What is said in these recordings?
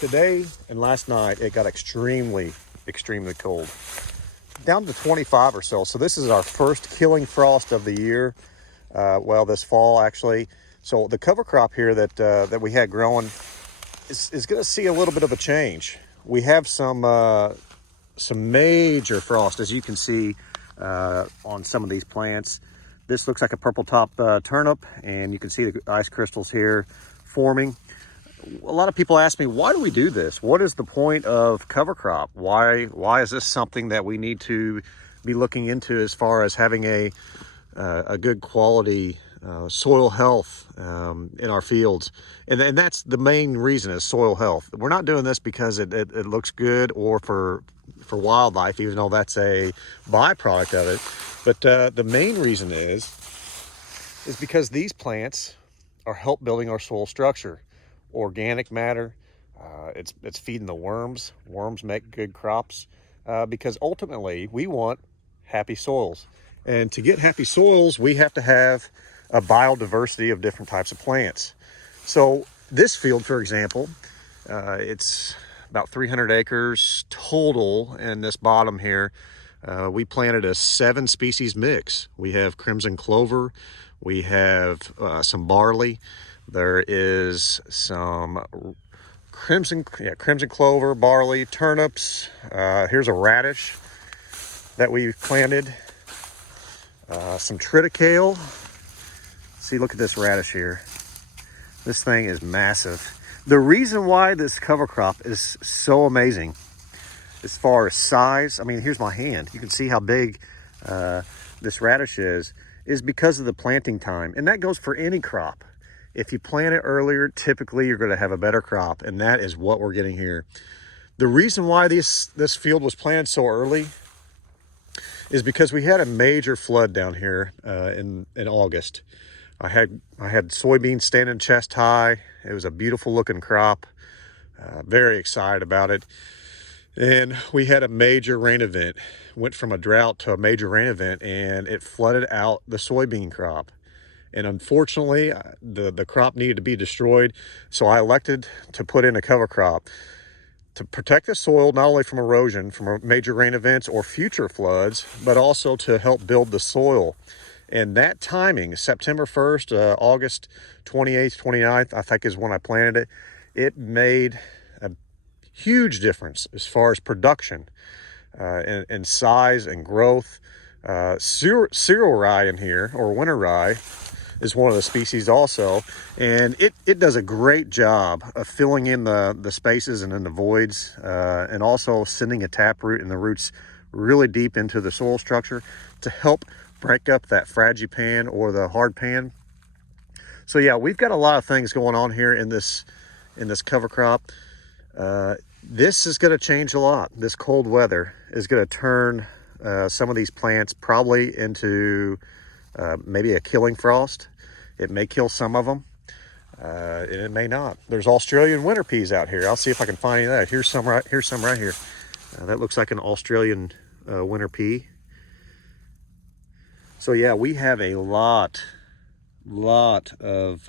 Today and last night, it got extremely cold, down to 25 or so. So this is our first killing frost of the year. Well, this fall actually. So the cover crop here that we had growing is going to see a little bit of a change. We have some major frost, as you can see on some of these plants. This looks like a purple top turnip, and you can see the ice crystals here forming. A lot of people ask me, why do we do this? What is the point of cover crop? Why is this something that we need to be looking into as far as having a good quality soil health in our fields? And that's the main reason, is soil health. We're not doing this because it looks good or for wildlife, even though that's a byproduct of it. But the main reason is because these plants are help building our soil structure. Organic matter, it's feeding the worms. Worms make good crops because ultimately we want happy soils. And to get happy soils, we have to have a biodiversity of different types of plants. So this field, for example, it's about 300 acres total in this bottom here. We planted a 7 species mix. We have crimson clover, we have some barley, there is some crimson clover, barley, turnips. Here's a radish that we planted, some triticale. See, look at this radish here. This thing is massive. The reason why this cover crop is so amazing as far as size, I mean, here's my hand. You can see how big this radish is because of the planting time. And that goes for any crop. If you plant it earlier, typically you're going to have a better crop, and that is what we're getting here. The reason why this field was planted so early is because we had a major flood down here in August. I had soybeans standing chest high. It was a beautiful looking crop. Very excited about it. And we had a major rain event. Went from a drought to a major rain event, and it flooded out the soybean crop. And unfortunately, the crop needed to be destroyed. So I elected to put in a cover crop to protect the soil, not only from erosion, from major rain events or future floods, but also to help build the soil. And that timing, September 1st, August 28th, 29th, I think is when I planted it. It made a huge difference as far as production and size and growth. Cereal rye in here, or winter rye, is one of the species also, and it does a great job of filling in the spaces and in the voids, and also sending a taproot and the roots really deep into the soil structure to help break up that fragipan or the hard pan. So yeah, we've got a lot of things going on here in this cover crop. This is going to change a lot. This cold weather is going to turn some of these plants probably into maybe a killing frost. It may kill some of them, and it may not. There's Australian winter peas out here. I'll see if I can find any of that. Here's some right here. That looks like an Australian winter pea. So yeah, we have a lot of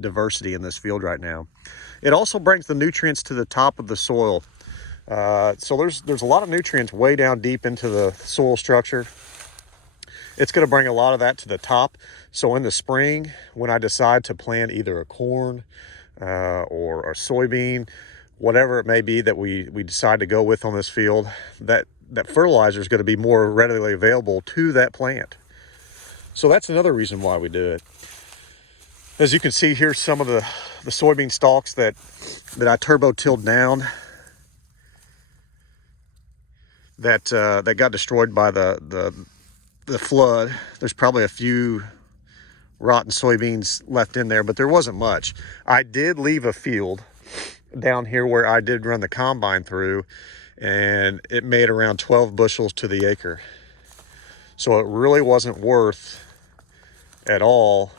diversity in this field right now. It also brings the nutrients to the top of the soil. So there's a lot of nutrients way down deep into the soil structure. It's going to bring a lot of that to the top. So in the spring, when I decide to plant either a corn or a soybean, whatever it may be that we decide to go with on this field, that fertilizer is going to be more readily available to that plant. So that's another reason why we do it. As you can see, here's some of the soybean stalks that I turbo tilled down that got destroyed by the flood. There's probably a few rotten soybeans left in there, but there wasn't much. I did leave a field down here where I did run the combine through, and it made around 12 bushels to the acre. So it really wasn't worth at all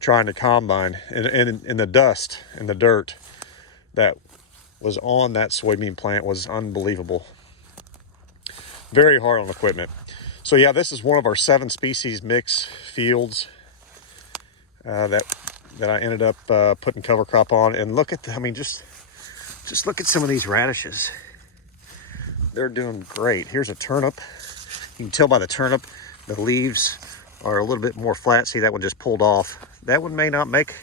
trying to combine. And the dust and the dirt that was on that soybean plant was unbelievable. Very hard on equipment. So yeah, this is one of our 7 species mix fields that I ended up putting cover crop on. And look at I mean, just Just look at some of these radishes. They're doing great. Here's a turnip. You can tell by the turnip, the leaves are a little bit more flat. See, that one just pulled off. That one may not make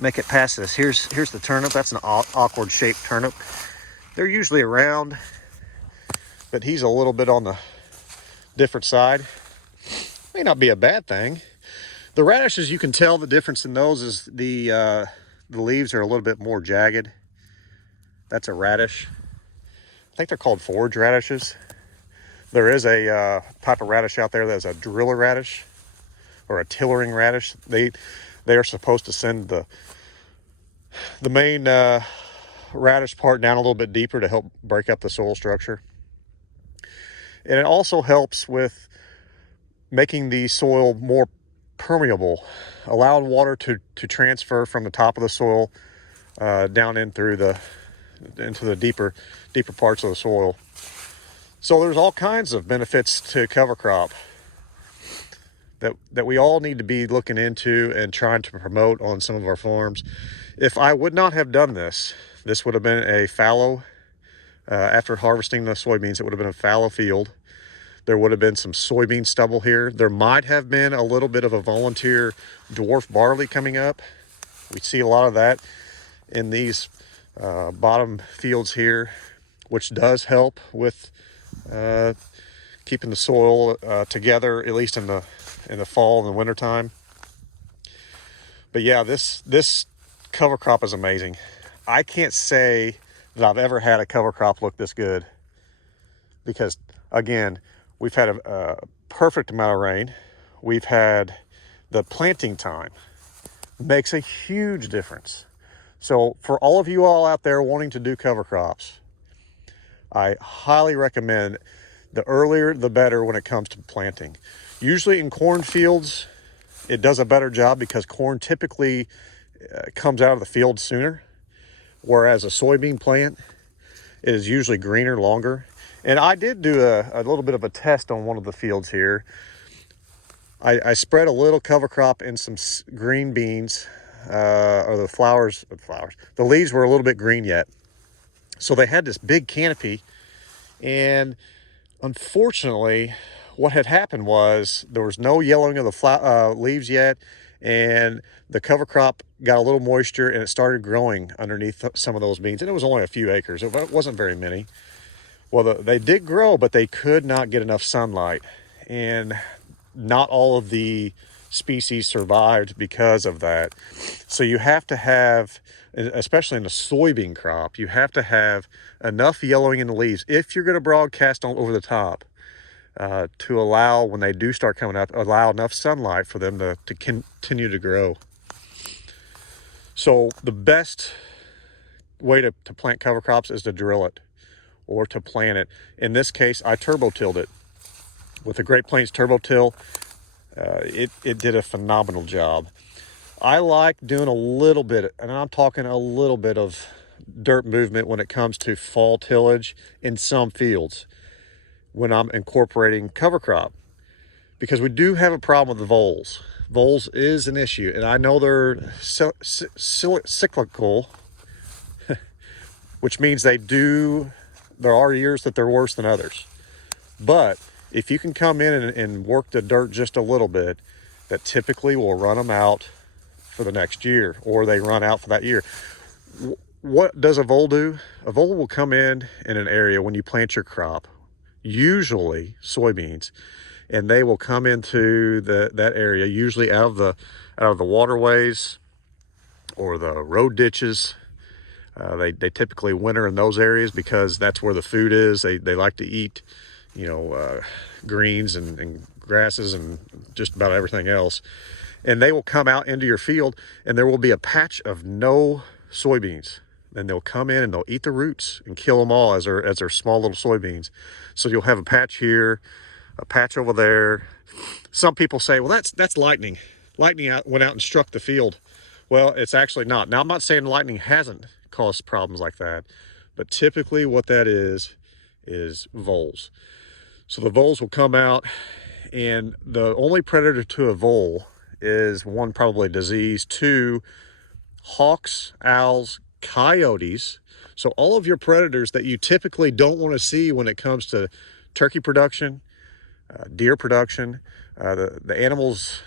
it past this. Here's the turnip. That's an awkward shaped turnip. They're usually around, but he's a little bit on the different side. May not be a bad thing. The radishes, you can tell the difference in those is the leaves are a little bit more jagged. That's a radish. I think they're called forage radishes. There is a type of radish out there that's a driller radish or a tillering radish. They are supposed to send the main radish part down a little bit deeper to help break up the soil structure. And it also helps with making the soil more permeable, allowing water to transfer from the top of the soil down in through into the deeper parts of the soil. So there's all kinds of benefits to cover crop that we all need to be looking into and trying to promote on some of our farms. If I would not have done this would have been a fallow, after harvesting the soybeans, it would have been a fallow field. There would have been some soybean stubble here. There might have been a little bit of a volunteer dwarf barley coming up. We see a lot of that in these bottom fields here, which does help with keeping the soil together, at least in the fall and the winter time. But yeah, this cover crop is amazing. I can't say that I've ever had a cover crop look this good, because again, we've had a perfect amount of rain. We've had the planting time. Makes a huge difference. So for all of you all out there wanting to do cover crops, I highly recommend the earlier the better when it comes to planting. Usually in cornfields, it does a better job because corn typically comes out of the field sooner, whereas a soybean plant is usually greener longer. And I did do a little bit of a test on one of the fields here. I spread a little cover crop in some green beans, or the leaves were a little bit green yet. So they had this big canopy, and unfortunately, what had happened was there was no yellowing of the leaves yet, and the cover crop got a little moisture and it started growing underneath some of those beans. And it was only a few acres. It wasn't very many. Well, they did grow, but they could not get enough sunlight. And not all of the species survived because of that. So you have to have, especially in the soybean crop, you have to have enough yellowing in the leaves if you're going to broadcast on over the top. To allow, when they do start coming up, allow enough sunlight for them to continue to grow. So the best way to plant cover crops is to drill it or to plant it. In this case, I turbo-tilled it. With the Great Plains Turbo-Till, it did a phenomenal job. I like doing a little bit, and I'm talking a little bit of dirt movement when it comes to fall tillage in some fields, when I'm incorporating cover crop, because we do have a problem with the voles. Voles is an issue, and I know they're cyclical, which means there are years that they're worse than others. But if you can come in and work the dirt just a little bit, that typically will run them out for the next year, or they run out for that year. What does a vole do? A vole will come in an area when you plant your crop, usually soybeans, and they will come into that area, usually out of the waterways or the road ditches. They typically winter in those areas because that's where the food is. They like to eat, greens and grasses and just about everything else. And they will come out into your field, and there will be a patch of no soybeans. Then they'll come in and they'll eat the roots and kill them all as their small little soybeans. So you'll have a patch here, a patch over there. Some people say, well, that's lightning. Lightning went out and struck the field. Well, it's actually not. Now, I'm not saying lightning hasn't caused problems like that, but typically what that is voles. So the voles will come out, and the only predator to a vole is, one, probably disease, two, hawks, owls, coyotes. So all of your predators that you typically don't want to see when it comes to turkey production, deer production, the animals,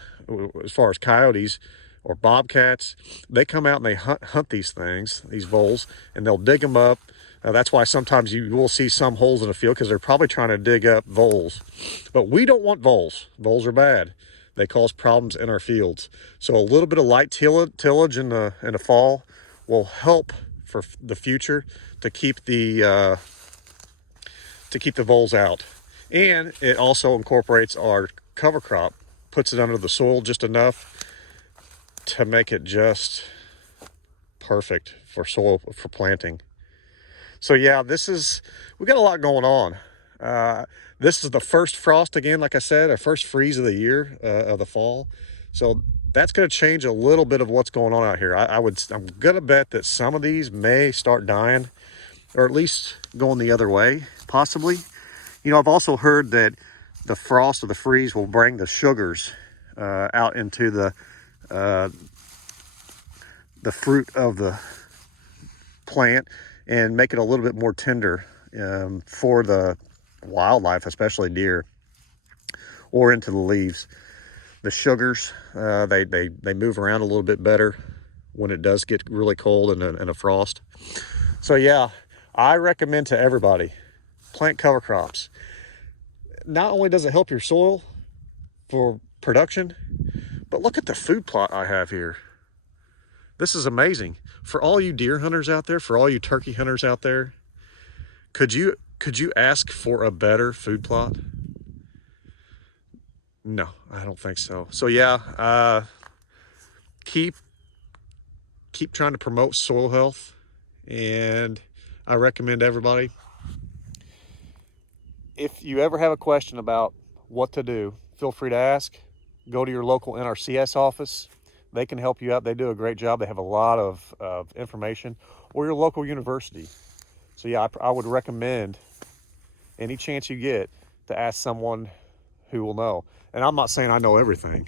as far as coyotes or bobcats, they come out and they hunt these things, these voles, and they'll dig them up. That's why sometimes you will see some holes in the field, because they're probably trying to dig up voles. But we don't want voles. Voles are bad. They cause problems in our fields. So a little bit of light tillage in the fall will help for the future to keep the voles out. And it also incorporates our cover crop, puts it under the soil just enough to make it just perfect for soil for planting. So yeah, we got a lot going on. This is the first frost again, like I said, our first freeze of the year, of the fall. So that's going to change a little bit of what's going on out here. I'm going to bet that some of these may start dying, or at least going the other way, possibly. You know, I've also heard that the frost or the freeze will bring the sugars out into the fruit of the plant and make it a little bit more tender for the wildlife, especially deer, or into the leaves. The sugars, they move around a little bit better when it does get really cold and a frost. So yeah, I recommend to everybody, plant cover crops. Not only does it help your soil for production, but look at the food plot I have here. This is amazing. For all you deer hunters out there, for all you turkey hunters out there, could you ask for a better food plot? No, I don't think so. So yeah, keep trying to promote soil health, and I recommend everybody, if you ever have a question about what to do, feel free to ask. Go to your local NRCS office. They can help you out. They do a great job. They have a lot of information, or your local university. So yeah, I would recommend, any chance you get, to ask someone who will know. And I'm not saying I know everything,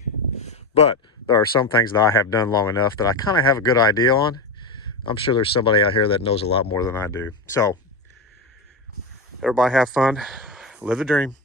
but there are some things that I have done long enough that I kind of have a good idea on. I'm sure there's somebody out here that knows a lot more than I do. So everybody have fun, live the dream.